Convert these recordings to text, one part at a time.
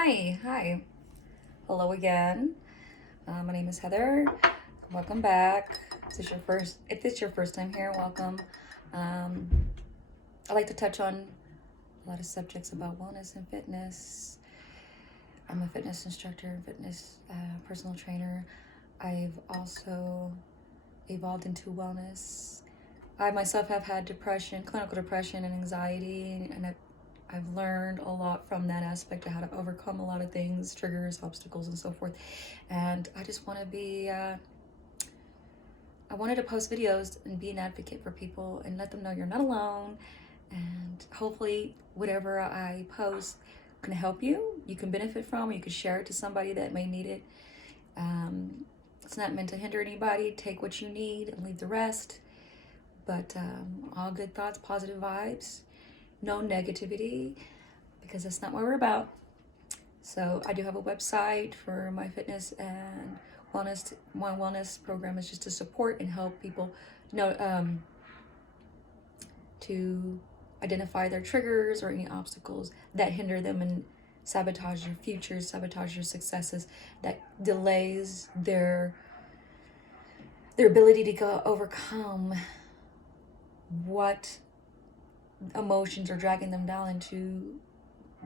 Hi. Hello again. My name is Heather. Welcome back. If this is your first time here, welcome. Um, I like to touch on a lot of subjects about wellness and fitness. I'm a fitness instructor, fitness personal trainer. I've also evolved into wellness. I myself have had depression, clinical depression, and anxiety, and I've learned a lot from that aspect of how to overcome a lot of things, triggers, obstacles, and so forth. And I just want to I wanted to post videos and be an advocate for people and let them know you're not alone. And hopefully, whatever I post can help you. You can benefit from. You can share it to somebody that may need it. It's not meant to hinder anybody. Take what you need and leave the rest. But all good thoughts, positive vibes, no negativity, because that's not what we're about. So I do have a website for my fitness and wellness. My wellness program is just to support and help people to identify their triggers or any obstacles that hinder them and sabotage your future, sabotage your successes, that delays their ability to go overcome what emotions are dragging them down into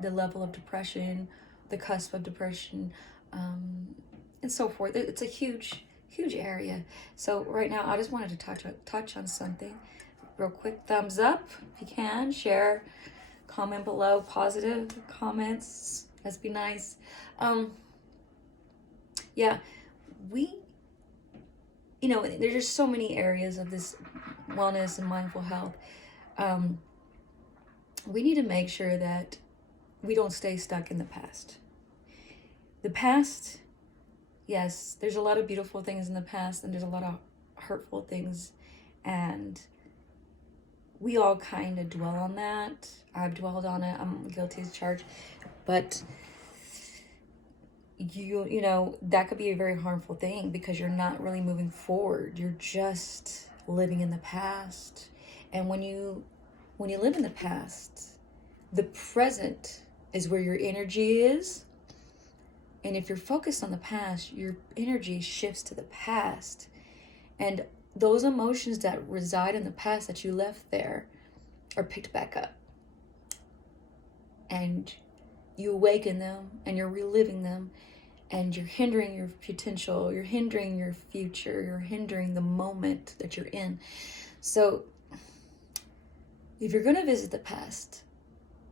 the level of depression, the cusp of depression, and so forth. It's a huge area. So right now, I just wanted to touch on something real quick. Thumbs up if you can. Share, comment below. Positive comments. Let's be nice. Yeah, we. There's just so many areas of this wellness and mindful health. We need to make sure that we don't stay stuck in the past. The past, yes, there's a lot of beautiful things in the past, and there's a lot of hurtful things, and we all kind of dwell on that. I've dwelled on it. I'm guilty as charged. But that could be a very harmful thing because you're not really moving forward. You're just living in the past. And when you live in the past, the present is where your energy is. And if you're focused on the past, your energy shifts to the past. And those emotions that reside in the past that you left there are picked back up. And you awaken them and you're reliving them. And you're hindering your potential, you're hindering your future, you're hindering the moment that you're in. So if you're going to visit the past,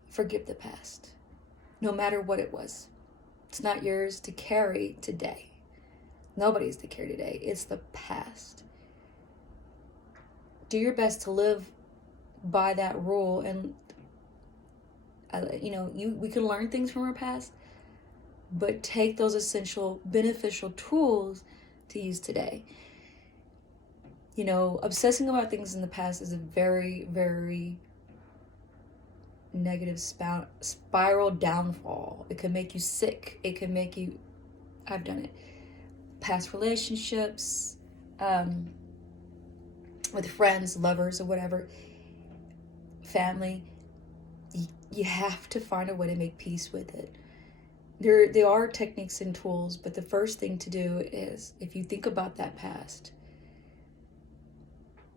forgive the past, no matter what it was. It's not yours to carry today. Nobody's to carry today. It's the past. Do your best to live by that rule. And, we can learn things from our past, but take those essential, beneficial tools to use today. Obsessing about things in the past is a very, very negative spiral downfall. It can make you sick. It can make you, I've done it. Past relationships, with friends, lovers, or whatever, family. You have to find a way to make peace with it. There are techniques and tools, but the first thing to do is, if you think about that past,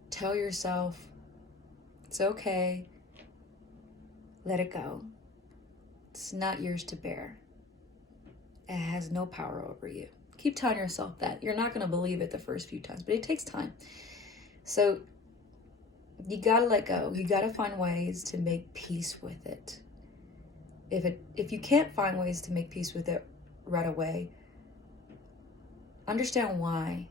tell yourself, it's okay, let it go. It's not yours to bear. It has no power over you. Keep telling yourself that. You're not going to believe it the first few times, but it takes time. So you got to let go. You got to find ways to make peace with it. If you can't find ways to make peace with it right away, understand why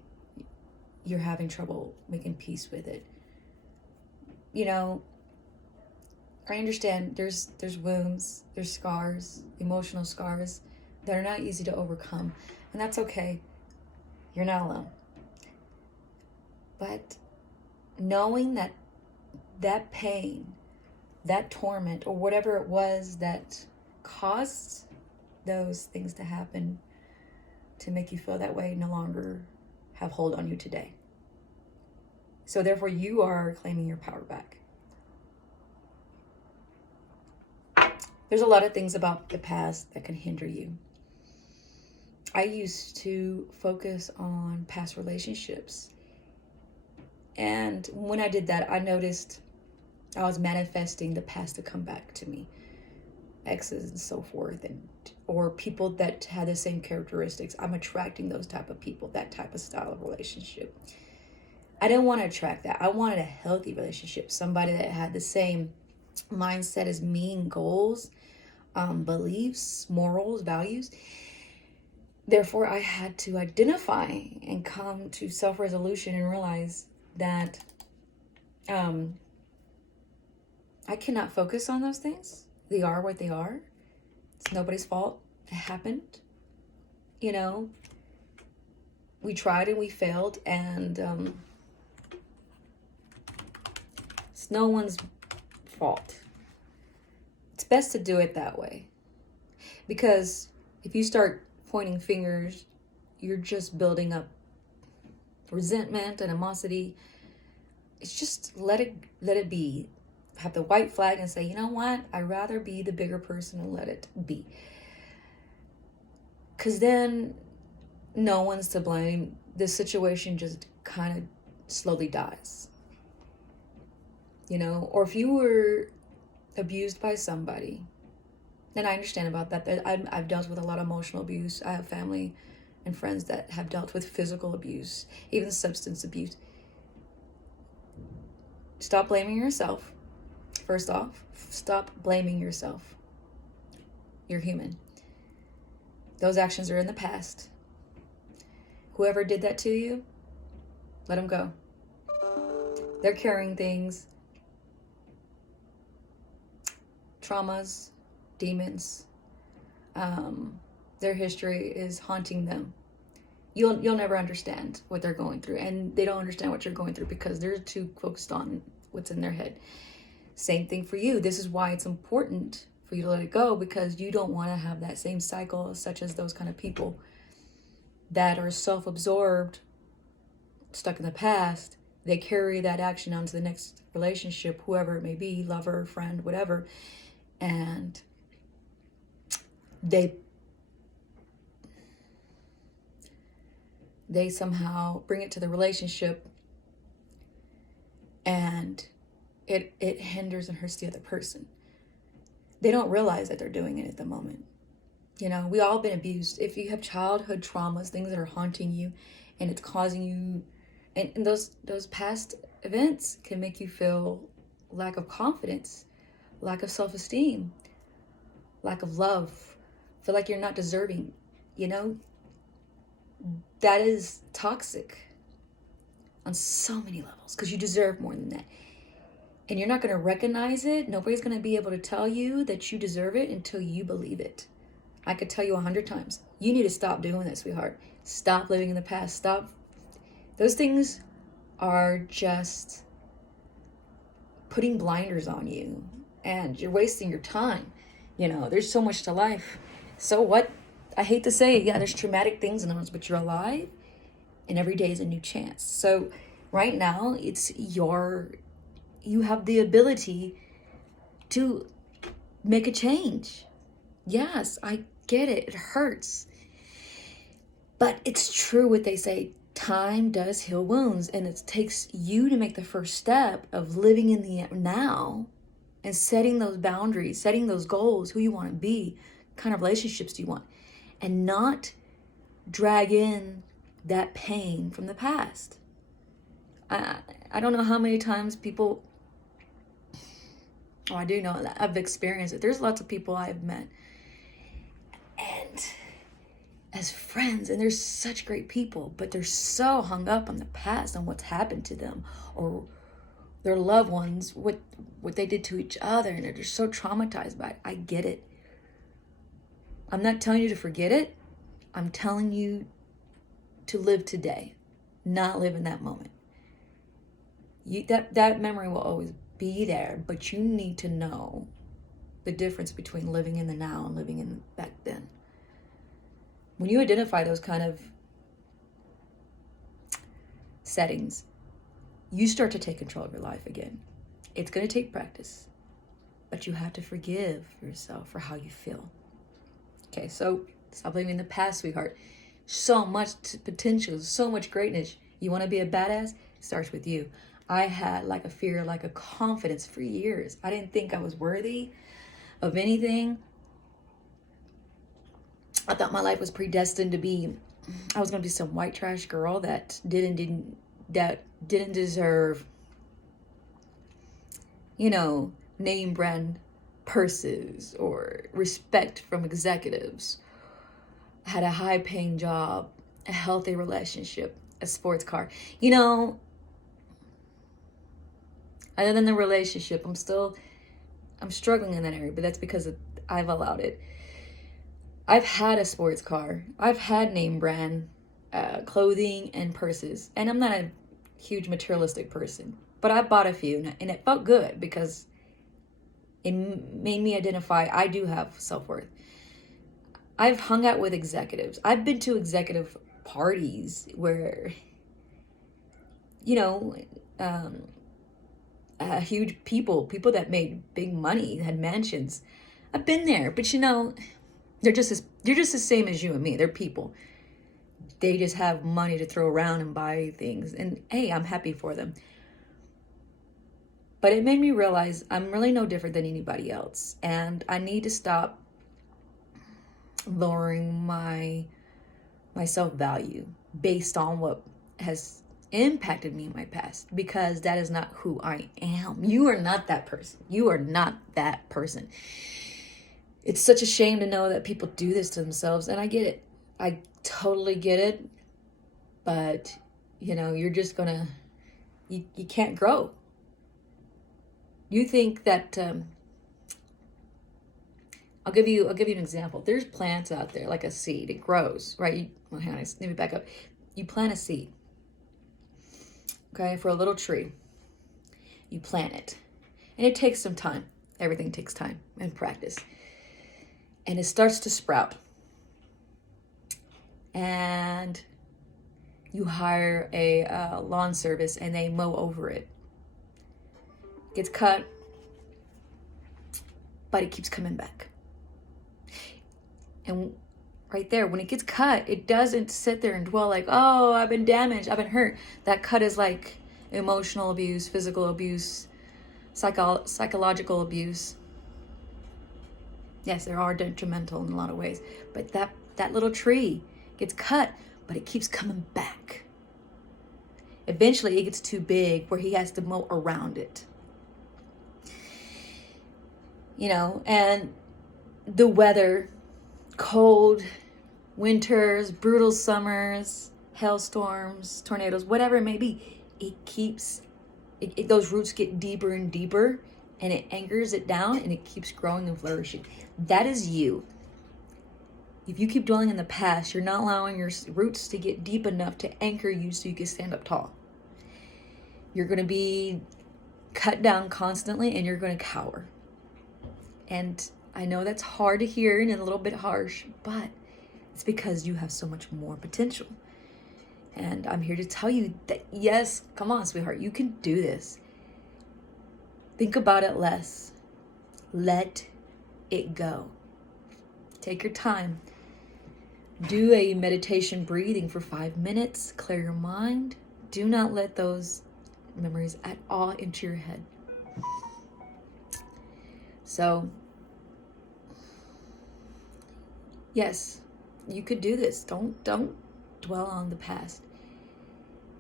you're having trouble making peace with it. I understand there's wounds, there's scars, emotional scars that are not easy to overcome, and that's okay. You're not alone. But knowing that pain, that torment, or whatever it was that caused those things to happen to make you feel that way, no longer have hold on you today. So therefore, you are claiming your power back. There's a lot of things about the past that can hinder you. I used to focus on past relationships. And when I did that, I noticed I was manifesting the past to come back to me. Exes and so forth, and or people that had the same characteristics. I'm attracting those type of people, that type of style of relationship. I didn't want to attract that. I wanted a healthy relationship, somebody that had the same mindset as me and goals, beliefs, morals, values. Therefore, I had to identify and come to self-resolution and realize that I cannot focus on those things. They are what they are. It's nobody's fault. It happened. You know, we tried and we failed, and it's no one's fault. It's best to do it that way. Because if you start pointing fingers, you're just building up resentment, animosity. It's just let it be. Have the white flag and say, you know what? I'd rather be the bigger person and let it be. Because then no one's to blame. The situation just kind of slowly dies. You know, or if you were abused by somebody, and I understand about that. I've dealt with a lot of emotional abuse. I have family and friends that have dealt with physical abuse, even substance abuse. Stop blaming yourself. First off, stop blaming yourself. You're human. Those actions are in the past. Whoever did that to you, let them go. They're carrying things, traumas, demons. Their history is haunting them. You'll never understand what they're going through, and they don't understand what you're going through because they're too focused on what's in their head. Same thing for you. This is why it's important for you to let it go, because you don't want to have that same cycle, such as those kind of people that are self-absorbed, stuck in the past. They carry that action onto the next relationship, whoever it may be, lover, friend, whatever, and they somehow bring it to the relationship, and it hinders and hurts the other person. They don't realize that they're doing it at the moment. You know, we all been abused. If you have childhood traumas, things that are haunting you, and it's causing you, and those past events can make you feel lack of confidence, lack of self-esteem, lack of love, feel like you're not deserving. You know, that is toxic on so many levels, because you deserve more than that. And you're not going to recognize it. Nobody's going to be able to tell you that you deserve it until you believe it. I could tell you 100 times. You need to stop doing that, sweetheart. Stop living in the past. Stop. Those things are just putting blinders on you, and you're wasting your time. You know, there's so much to life. So what? I hate to say it. Yeah, there's traumatic things in those, but you're alive, and every day is a new chance. So right now, you have the ability to make a change. Yes, I get it. It hurts. But it's true what they say. Time does heal wounds. And it takes you to make the first step of living in the now and setting those boundaries, setting those goals, who you want to be, kind of relationships do you want, and not drag in that pain from the past. I don't know how many times people... Oh, I do know that. I've experienced it. There's lots of people I've met and as friends, and they're such great people, but they're so hung up on the past, on what's happened to them or their loved ones, what they did to each other, and they're just so traumatized by it. I get it. I'm not telling you to forget it. I'm telling you to live today, not live in that moment. That memory will always be there, but you need to know the difference between living in the now and living in back then. When you identify those kind of settings, you start to take control of your life again. It's going to take practice. but you have to forgive yourself for how you feel. Okay, so stop blaming the past, sweetheart. So much potential, so much greatness. You want to be a badass? It starts with you. I had like a fear, like a confidence for years. I didn't think I was worthy of anything. I thought my life was predestined to be, I was going to be some white trash girl that didn't deserve, name brand purses or respect from executives. I had a high paying job, a healthy relationship, a sports car. Other than the relationship, I'm struggling in that area, but that's because I've allowed it. I've had a sports car. I've had name brand clothing and purses. And I'm not a huge materialistic person, but I bought a few and it felt good because it made me identify I do have self-worth. I've hung out with executives. I've been to executive parties where, huge people that made big money, had mansions. I've been there, but they're just the same as you and me. They're people. They just have money to throw around and buy things. And hey, I'm happy for them. But it made me realize I'm really no different than anybody else. And I need to stop lowering my self-value based on what has impacted me in my past, because that is not who I am. You are not that person. You are not that person. It's such a shame to know that people do this to themselves, and I get it. I totally get it. But, you're just gonna, you can't grow. You think that, I'll give you an example. There's plants out there, like a seed. It grows, right? Hang on, let me back up. You plant a seed, okay, for a little tree. You plant it. And it takes some time. Everything takes time and practice. And it starts to sprout. And you hire a lawn service and they mow over it. It gets cut, but it keeps coming back. And right there, when it gets cut, it doesn't sit there and dwell like, oh, I've been damaged, I've been hurt. That cut is like emotional abuse, physical abuse, psychological abuse. Yes, there are detrimental in a lot of ways, but that little tree gets cut, but it keeps coming back. Eventually, it gets too big where he has to mow around it. And the weather, cold winters, brutal summers, hailstorms, tornadoes, whatever it may be, those roots get deeper and deeper, and it anchors it down, and it keeps growing and flourishing. That is you. If you keep dwelling in the past, you're not allowing your roots to get deep enough to anchor you so you can stand up tall. You're going to be cut down constantly, and you're going to cower. And I know that's hard to hear and a little bit harsh, but it's because you have so much more potential. And I'm here to tell you that, yes, come on, sweetheart, you can do this. Think about it less. Let it go. Take your time. Do a meditation breathing for 5 minutes. Clear your mind. Do not let those memories at all into your head. So, yes, you could do this. Don't dwell on the past.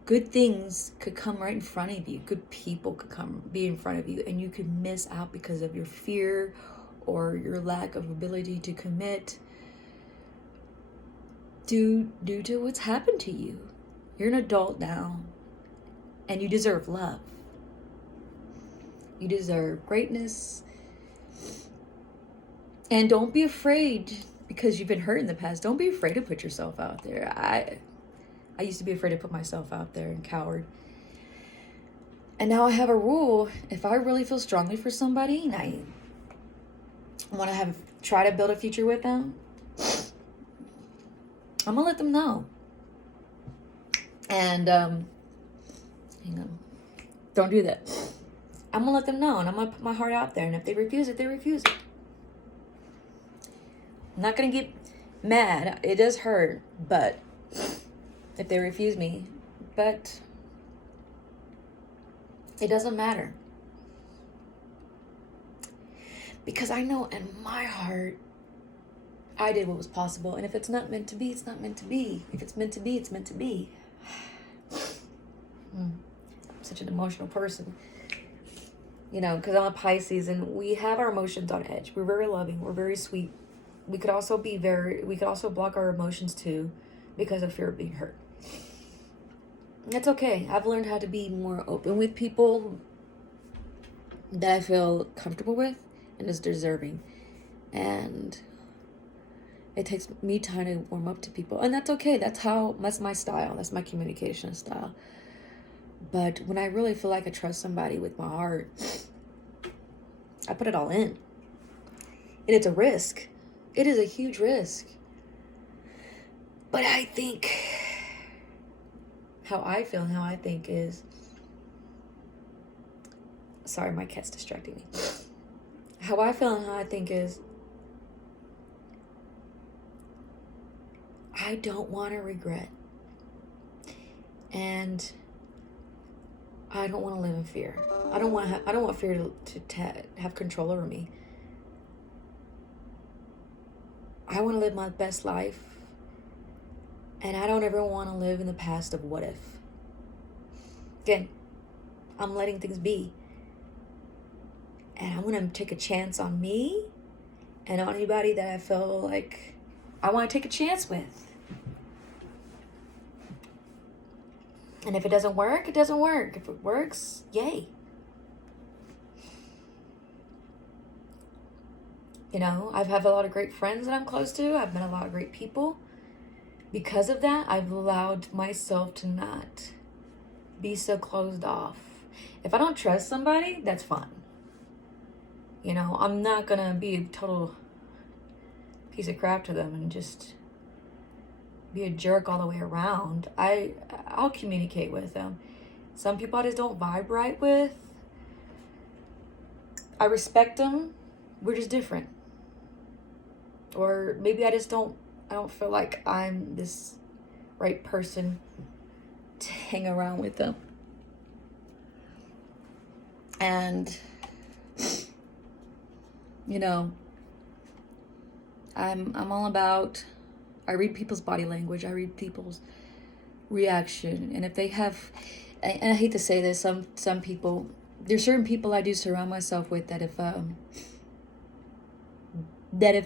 Good things could come right in front of you. Good people could be in front of you, and you could miss out because of your fear or your lack of ability to commit due to what's happened to you. You're an adult now, and you deserve love. You deserve greatness. And don't be afraid, because you've been hurt in the past. Don't be afraid to put yourself out there. I used to be afraid to put myself out there and cowered. And now I have a rule. If I really feel strongly for somebody and I want to try to build a future with them, I'm gonna let them know. And hang on, don't do that. I'm gonna let them know, and I'm gonna put my heart out there. And if they refuse it, they refuse it. I'm not gonna get mad. It does hurt, but if they refuse me, but it doesn't matter. Because I know in my heart, I did what was possible. And if it's not meant to be, it's not meant to be. If it's meant to be, it's meant to be. I'm such an emotional person. You know, because I'm a Pisces and we have our emotions on edge. We're very loving. We're very sweet. We could also block our emotions too because of fear of being hurt. That's okay. I've learned how to be more open with people that I feel comfortable with and is deserving. And it takes me time to warm up to people. And that's okay. That's my style. That's my communication style. But when I really feel like I trust somebody with my heart, I put it all in. And it's a risk. It is a huge risk. But I think how I feel and how I think is... Sorry, my cat's distracting me. How I feel and how I think is... I don't want to regret. And I don't want to live in fear. I don't want fear to have control over me. I want to live my best life. And I don't ever want to live in the past of what if. Again, I'm letting things be. And I'm going to take a chance on me and on anybody that I feel like I want to take a chance with. And if it doesn't work, it doesn't work. If it works, yay. You know, I've had a lot of great friends that I'm close to. I've met a lot of great people. Because of that, I've allowed myself to not be so closed off. If I don't trust somebody, that's fine. You know, I'm not going to be a total piece of crap to them and just be a jerk all the way around. I'll communicate with them. Some people I just don't vibe right with. I respect them. We're just different. Or maybe I don't feel like I'm this right person to hang around with them. And, you know, I'm all about... I read people's body language. I read people's reaction. And if they have... And I hate to say this, some people... There's certain people I do surround myself with that if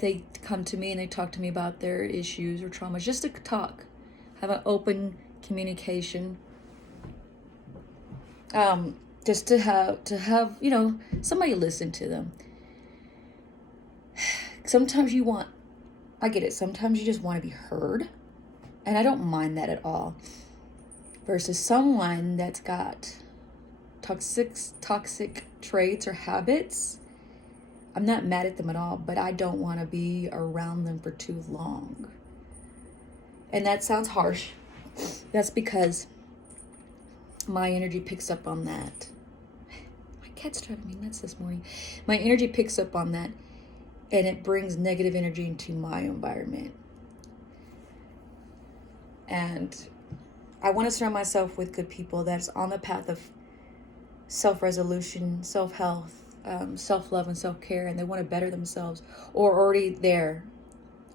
they come to me and they talk to me about their issues or traumas, just to talk, have an open communication, just to have, you know, somebody listen to them. Sometimes I get it. Sometimes you just want to be heard. And I don't mind that at all. Versus someone that's got toxic traits or habits. I'm not mad at them at all, but I don't want to be around them for too long. And that sounds harsh. That's because my energy picks up on that. My cat's driving me nuts this morning. My energy picks up on that. And it brings negative energy into my environment. And I want to surround myself with good people that's on the path of self-resolution, self-health, self-love, and self-care. And they want to better themselves. Or already there,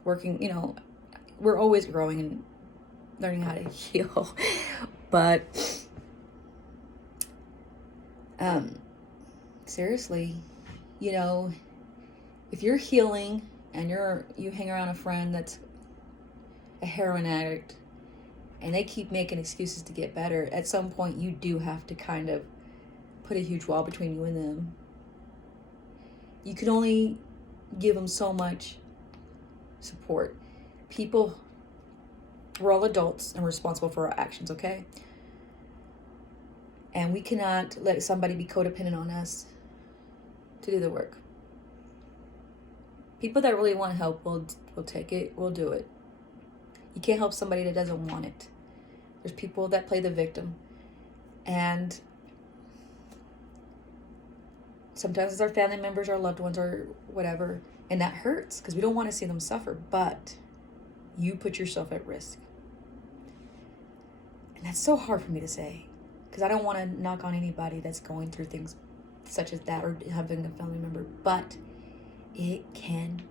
working, you know, we're always growing and learning how to heal. But seriously, you know... If you're healing and you hang around a friend that's a heroin addict and they keep making excuses to get better, at some point you do have to kind of put a huge wall between you and them. You can only give them so much support. People, we're all adults and responsible for our actions, okay? And we cannot let somebody be codependent on us to do the work. People that really want help will take it, will do it. You can't help somebody that doesn't want it. There's people that play the victim. And Sometimes it's our family members, our loved ones, or whatever. And that hurts because we don't want to see them suffer. But you put yourself at risk. And that's so hard for me to say. Because I don't want to knock on anybody that's going through things such as that or having a family member. But they can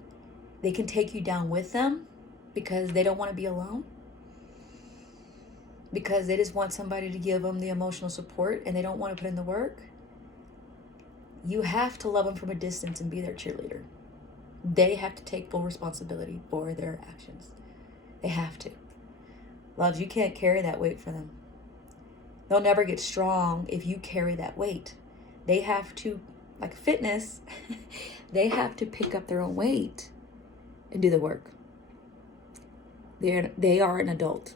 take you down with them because they don't want to be alone. Because they just want somebody to give them the emotional support and they don't want to put in the work. You have to love them from a distance and be their cheerleader. They have to take full responsibility for their actions. They have to. Loves, you can't carry that weight for them. They'll never get strong if you carry that weight. They have to, like fitness, they have to pick up their own weight and do the work. They are an adult.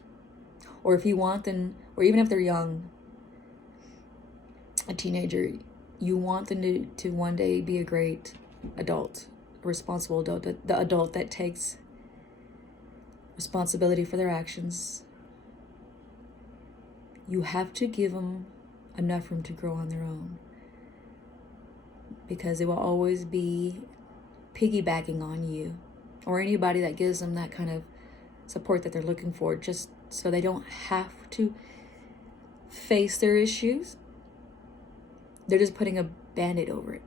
Or if you want them, or even if they're young, a teenager, you want them to one day be a great adult, a responsible adult, the adult that takes responsibility for their actions. You have to give them enough room to grow on their own. Because they will always be piggybacking on you or anybody that gives them that kind of support that they're looking for, just so they don't have to face their issues. They're just putting a band-aid over it.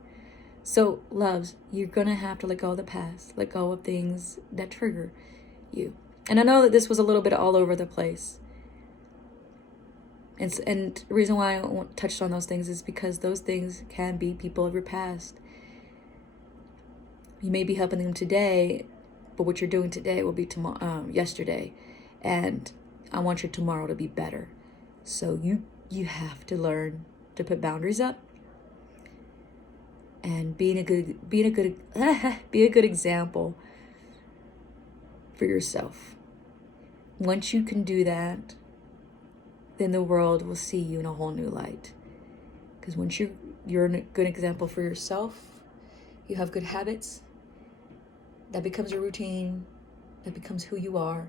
So, loves, you're going to have to let go of the past, let go of things that trigger you. And I know that this was a little bit all over the place. And the reason why I touched on those things is because those things can be people of your past. You may be helping them today, but what you're doing today will be yesterday. And I want your tomorrow to be better. So you have to learn to put boundaries up and be a good example for yourself. Once you can do that, then the world will see you in a whole new light. Because once you're a good example for yourself, you have good habits, that becomes your routine, that becomes who you are,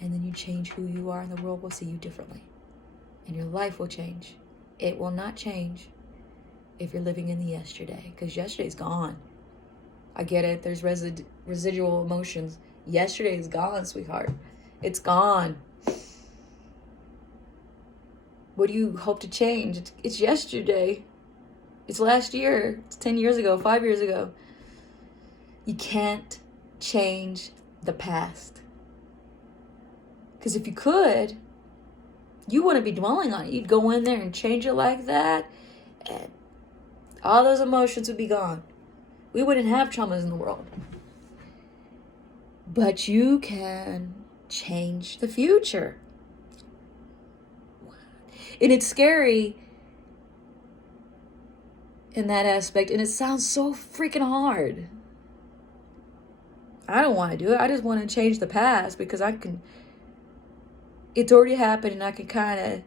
and then you change who you are and the world will see you differently. And your life will change. It will not change if you're living in the yesterday, because yesterday's gone. I get it, there's residual emotions. Yesterday is gone, sweetheart. It's gone. What do you hope to change? It's yesterday. It's last year. It's 10 years ago, 5 years ago. You can't change the past. Because if you could, you wouldn't be dwelling on it. You'd go in there and change it like that, and all those emotions would be gone. We wouldn't have traumas in the world. But you can change the future. And it's scary in that aspect. And it sounds so freaking hard. I don't want to do it. I just want to change the past because it's already happened and I can kind of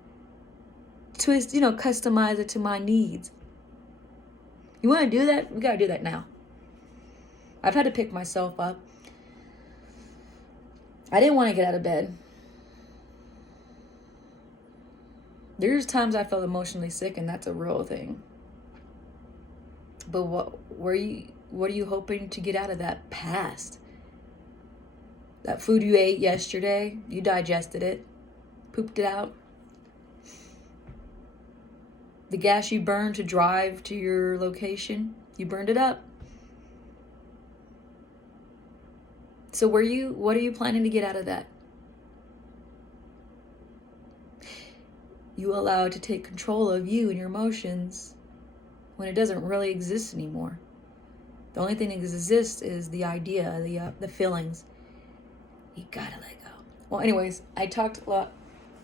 twist, customize it to my needs. You want to do that? We got to do that now. I've had to pick myself up. I didn't want to get out of bed. There's times I felt emotionally sick, and that's a real thing. But what are you hoping to get out of that past? That food you ate yesterday, you digested it, pooped it out. The gas you burned to drive to your location, you burned it up. So what are you planning to get out of that? You allow it to take control of you and your emotions when it doesn't really exist anymore. The only thing that exists is the idea, the feelings. You gotta let go. Well, anyways, I talked a lot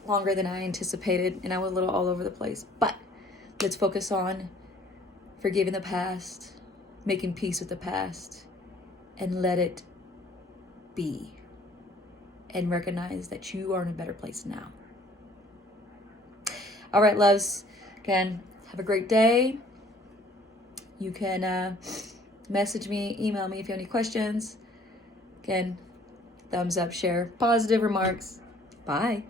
longer than I anticipated, and I was a little all over the place. But let's focus on forgiving the past, making peace with the past, and let it be. And recognize that you are in a better place now. All right, loves. Again, have a great day. You can message me, email me if you have any questions. Again, thumbs up, share, positive remarks. Bye.